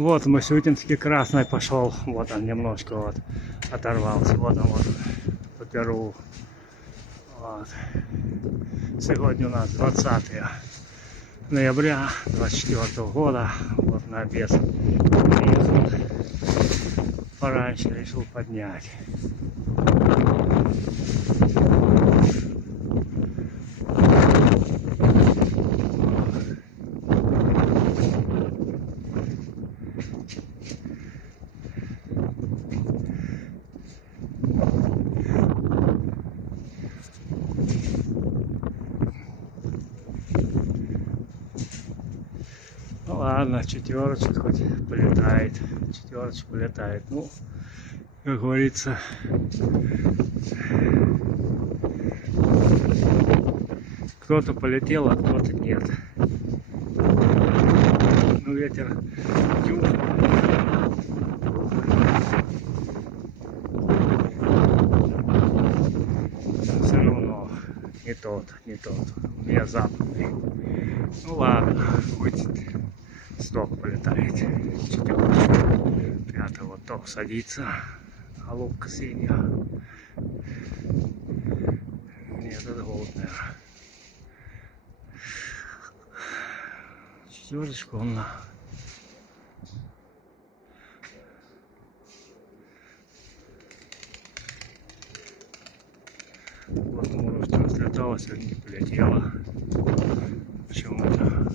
Вот Масютинский красный пошел. Вот он немножко вот оторвался. Вот он вот по Перу. Вот. Сегодня у нас 20 ноября 24 года. Вот на обед приехал. Пораньше решил поднять. Ну ладно, четверочка хоть полетает. Четверочка полетает. Ну, как говорится, кто-то полетел, а кто-то нет. Ну, ветер южный. Все равно не тот, не тот. У меня западный. Ну ладно, хоть сток полетает. Четверочка. Пятый вот ток садится. Голубка синяя. Нет, это голубь, наверное. Четверочка он на. Вот мурочка слетала, сегодня не полетела. Почему-то.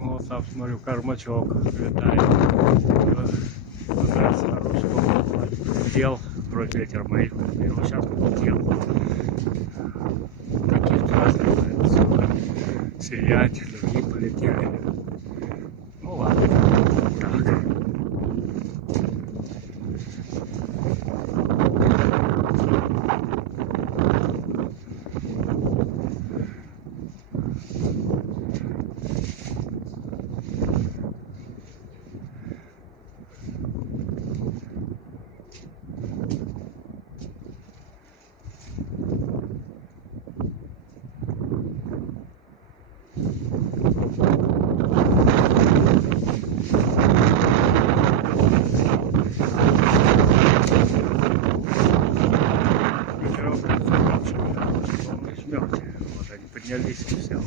Вот там, смотрю, кормачок летает. Вот раз хороший дел, вроде ветер моих, его сейчас полетел. Таких красных сидят, другие полетели. Ну ладно, так. Вот они поднялись и все.